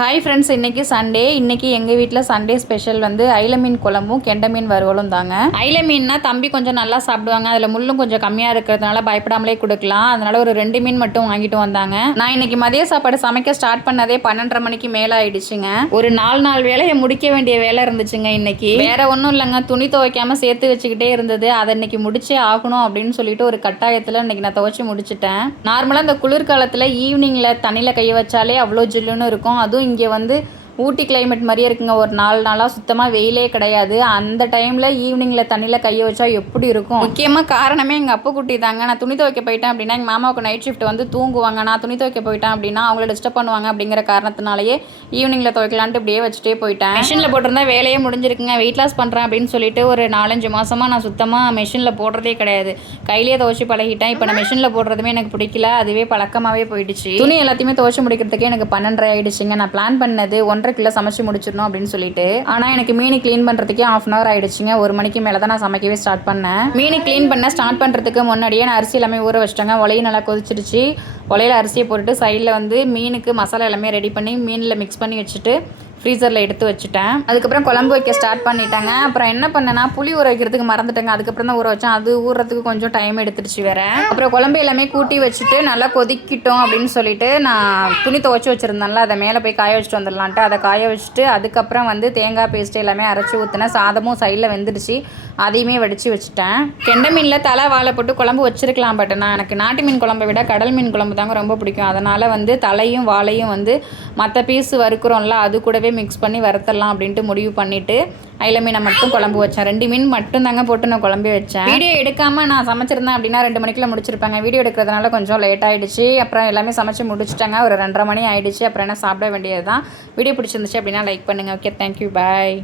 Hi friends, இன்றைக்கி Sunday. இன்றைக்கி எங்கள் வீட்டில் சண்டே ஸ்பெஷல் வந்து அயில மீன் குழம்பும் கெண்டை மீன் வறுவலும் தாங்க. அயில மீன்னா தம்பி கொஞ்சம் நல்லா சாப்பிடுவாங்க, அதில் முள்ளும் கொஞ்சம் கம்மியாக இருக்கிறதுனால பயப்படாமலே கொடுக்கலாம். அதனால் ஒரு 2 மீன் மட்டும் வாங்கிட்டு வந்தாங்க. நான் இன்றைக்கி மதிய சாப்பாடு சமைக்க ஸ்டார்ட் பண்ணதே 12:30 மணிக்கு மேலே ஆயிடுச்சுங்க. ஒரு 4 வேலையை முடிக்க வேண்டிய வேலை இருந்துச்சுங்க. இன்றைக்கி வேறு ஒன்றும் இல்லைங்க, துணி துவைக்காமல் சேர்த்து வச்சுக்கிட்டே இருந்தது. அதை இன்றைக்கி முடிச்சே ஆகணும் அப்படின்னு சொல்லிட்டு ஒரு கட்டாயத்தில் இன்றைக்கி நான் துவைச்சி முடிச்சிட்டேன். நார்மலாக இந்த குளிர்காலத்தில் ஈவினிங்கில் தண்ணியில் கையை வச்சாலே அவ்வளோ ஜில்லுன்னு இருக்கும். அதுவும் இங்கே வந்து ஊட்டி கிளைமேட் மாதிரியே இருக்குங்க. ஒரு 4 நாளாக சுத்தமாக வெயிலே கிடையாது. அந்த டைமில் ஈவினிங்கில் தண்ணியில் கையை வச்சா எப்படி இருக்கும்? முக்கியமாக காரணமே எங்கள் அப்பா குட்டி தாங்க. நான் துணி துவைக்க போயிட்டேன் அப்படின்னா எங்கள் மாமாவுக்கு நைட் ஷிஃப்ட் வந்து தூங்குவாங்க. நான் துணி துவைக்க போயிட்டேன் அப்படின்னா அவங்கள டிஸ்டர்ப் பண்ணுவாங்க. அப்படிங்கிற காரணத்தினாலேயே ஈவினிங்கில் துவைக்கலான்ட்டு இப்படியே வச்சுட்டே போயிட்டேன். மிஷினில் போட்டிருந்தா வேலையே முடிஞ்சிருக்குங்க. வெயிட் லாஸ் பண்ணுறேன் அப்படின்னு சொல்லிட்டு ஒரு 4-5 மாதமாக நான் சுத்தமாக மிஷினில் போடுறதே கிடையாது. கையிலேயே துவைச்சி பழகிட்டேன். இப்போ நான் மிஷினில் போடுறதுமே எனக்கு பிடிக்கல. அதுவே பழக்கமாகவே போயிடுச்சு. துணி எல்லாத்தையுமே துவைச்சி முடிக்கிறதுக்கே எனக்கு 12:30 ஆயிடுச்சுங்க. நான் பிளான் பண்ணது 1:30 கிலோ சமைச்சு முடிச்சிடணும் அப்படின்னு சொல்லிட்டு, ஆனால் எனக்கு மீன் க்ளீன் பண்ணுறதுக்கே 1/2 hour ஆயிடுச்சுங்க. 1 மணிக்கு மேலே தான் நான் சமைக்கவே ஸ்டார்ட் பண்ணேன். மீன் க்ளீன் பண்ண ஸ்டார்ட் பண்ணுறதுக்கு முன்னாடியே நான் அரிசி எல்லாமே ஊற வச்சிட்டேங்க. உலையும் நல்லா கொதிச்சிருச்சு. உலையில் அரிசியை போட்டுட்டு சைடில் வந்து மீனுக்கு மசாலா எல்லாமே ரெடி பண்ணி மீனில் மிக்ஸ் பண்ணி வச்சுட்டு ஃப்ரீசரில் எடுத்து வச்சுட்டேன். அதுக்கப்புறம் குழம்பு வைக்க ஸ்டார்ட் பண்ணிட்டாங்க. அப்புறம் என்ன பண்ணேன்னா புளி ஊற வைக்கிறதுக்கு மறந்துட்டேங்க. அதுக்கப்புறம் தான் ஊற வச்சேன். அது ஊறுறதுக்கு கொஞ்சம் டைம் எடுத்துருச்சு வேறு. அப்புறம் குழம்பு எல்லாமே கூட்டி வச்சுட்டு நல்லா கொதிக்கிட்டோம் அப்படின்னு சொல்லிட்டு நான் துணி துவைச்சி வச்சுருந்தேன்ல, அதை மேலே போய் காய வச்சுட்டு வந்துடலான்ட்டு அதை காய வச்சுட்டு அதுக்கப்புறம் வந்து தேங்காய் பேஸ்ட்டு எல்லாமே அரைச்சி ஊற்றினேன். சாதமும் சைடில் வெந்துடுச்சு. அதையுமே வடித்து வச்சுட்டேன். கெண்டை மீனில் தலை வாழை போட்டு குழம்பு வச்சிருக்கலாம். பட் நான் எனக்கு நாட்டு மீன் குழம்பை விட கடல் மீன் குழம்பு தாங்க ரொம்ப பிடிக்கும். அதனால் வந்து தலையும் வாழையும் வந்து மற்ற பீஸ் வறுக்கிறோம்ல அது கூடவே மிக்ஸ் பண்ணி வறுத்தரலாம் அப்படின்ட்டு முடிவு பண்ணிவிட்டு அயில மீனை மட்டும் குழம்பு வச்சேன். 2 மீன் மட்டும் தாங்க போட்டு நான் குழம்பே வச்சேன். வீடியோ எடுக்காமல் நான் சமைச்சிருந்தேன் அப்படின்னா 2 மணிக்குள்ள முடிச்சிருப்பாங்க. வீடியோ எடுக்கிறதுனால கொஞ்சம் லேட் ஆகிடுச்சு. அப்புறம் எல்லாமே சமைச்சு முடிச்சிட்டாங்க. ஒரு 2:30 மணி ஆகிடுச்சு. அப்புறம் என்ன சாப்பிட வேண்டியது தான். வீடியோ பிடிச்சிருந்துச்சு அப்படின்னா லைக் பண்ணுங்கள். ஓகே, தேங்க்யூ, பாய்.